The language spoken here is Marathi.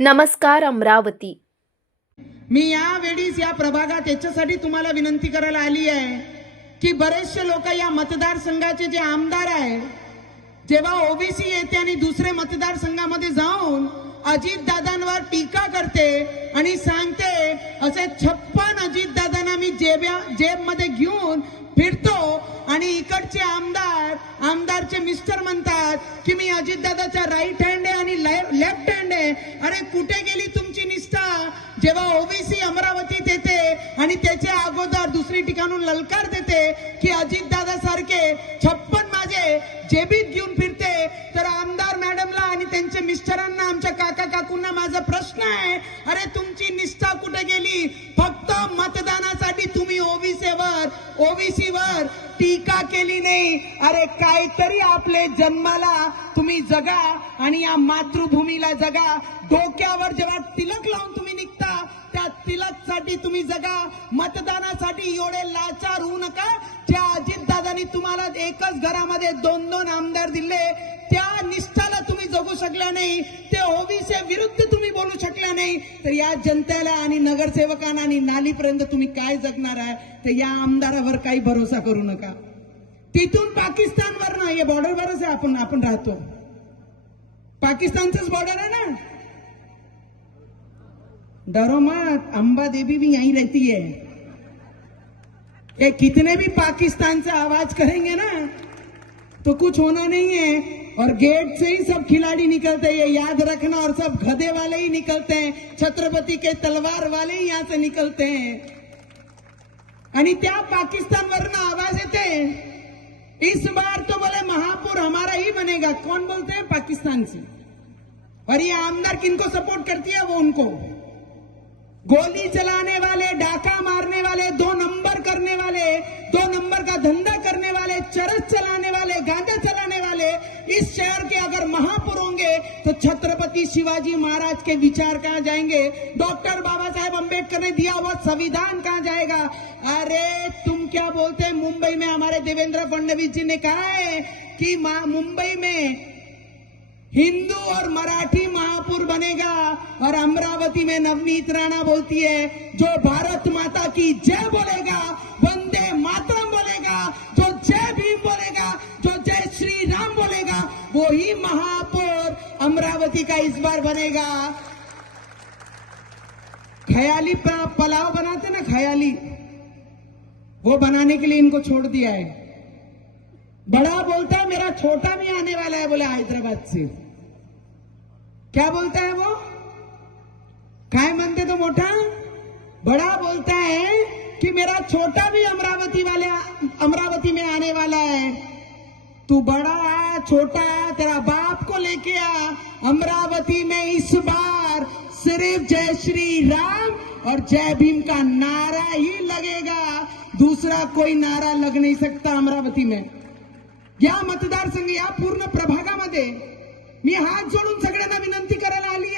नमस्कार अमरावती. मी यावेळीच या प्रभागात याच्यासाठी तुम्हाला विनंती करायला आली आहे की बरेचसे लोक या मतदारसंघाचे जे आमदार आहे जेव्हा ओबीसी येते आणि दुसरे मतदारसंघामध्ये जाऊन अजित दादांवर टीका करते आणि सांगते असे छप्पन अजित दादांना मी जेब्या जेबमध्ये घेऊन आणि इकडचे आमदार आमदारचे मिस्टर म्हणतात की मी अजित दादाचा राईट हँड आहे आणि लेफ्ट हँड आहे. अरे कुठे गेली तुमची निष्ठा? जेव्हा ओबीसी अमरावतीत येते आणि त्याच्या अगोदर दुसरी ठिकाणून ललकार देते की अजित दादा सारखे छप्पन माझे जेबीत घेऊन फिरते. तर आमदार मॅडमला आणि त्यांच्या मिस्टरांना आमच्या काका काकूंना माझा प्रश्न आहे. अरे तुमची निष्ठा कुठे गेली? फक्त मतदानाचा ओबीसीवर टीका केली नाही. अरे काहीतरी आपले जन्माला तुम्ही जगा आणि या मातृभूमीला जगा. डोक्यावर जेव्हा तिलक लावून तुम्ही निघता त्या तिलकसाठी तुम्ही जगा. मतदानासाठी एवढे लाचार होऊ नका. ज्या अजितदादांनी तुम्हाला एकच घरामध्ये दोन दोन आमदार दिले. त्या निश्चित तुम्ही शकल्या नाही. ते ओबीसी विरुद्ध तुम्ही बोलू शकल्या नाही. तर या जनतेला आणि नगरसेवकांना आणि नालीपर्यंत तुम्ही काय जगणार आहे? तर या आमदारावर काही भरोसा करू नका. तिथून पाकिस्तानवर ना हे बॉर्डरवरच आहे. आपण आपण राहतो. पाकिस्तानचंच बॉर्डर आहे ना? डरो मत अंबा देवी भी यही रहती है. ये कितने भी पाकिस्तान से आवाज करेंगे ना तो कुछ होना नहीं है. और गेट से ही सब खिलाड़ी निकलते हैं याद रखना और सब गधे वाले ही निकलते हैं, छत्रपति के तलवार वाले ही यहाँ से निकलते हैं। आणि त्या पाकिस्तानवरनं आवाज़ येते इस बार तो बोले महापुर हमारा ही बनेगा। कौन बोलते हैं? पाकिस्तान से। और ये आमदार किनको सपोर्ट करती है? वो उनको। गोली चलाने वाले, डाका मारने वाले दो के अगर महापुर होंगे तो छत्रपति शिवाजी महाराज के विचार कहाँ जाएँगे? डॉक्टर बाबा साहेब अंबेडकर ने दिया हुआ संविधान कहाँ जाएगा? अरे, तुम क्या बोलते हैं? मुंबई में हमारे देवेंद्र फडणवीस जी ने कहा है कि मुंबई में हिंदू और मराठी महापुर बनेगा और अमरावती में नवनीत राणा बोलती है, जो भारत माता की जय बोलेगा, वंदे मातरम। ही महापौर अमरावती का इस बार बनेगा। खयाली पलाव बनाते ना खयाली? वो बनाने के लिए इनको छोड़ दिया है। बड़ा बोलता है, मेरा छोटा भी आने वाला है, बोले हैदराबाद से। क्या बोलता है वो? काय म्हणते तो मोठा बड़ा बोलता है कि मेरा छोटा भी अमरावती वाले अमरावती में आने वाला है। तू बड़ा आ छोटा आ तेरा बाप को लेके आ। अमरावती में इस बार सिर्फ़ जय श्री राम और जय भीम का नारा ही लगेगा। दूसरा कोई नारा लग नहीं सकता अमरावती में। या मतदारसंघ या पूर्ण प्रभागा प्रभागामध्ये मी हात जोडून सगळ्यांना विनंती करायला आली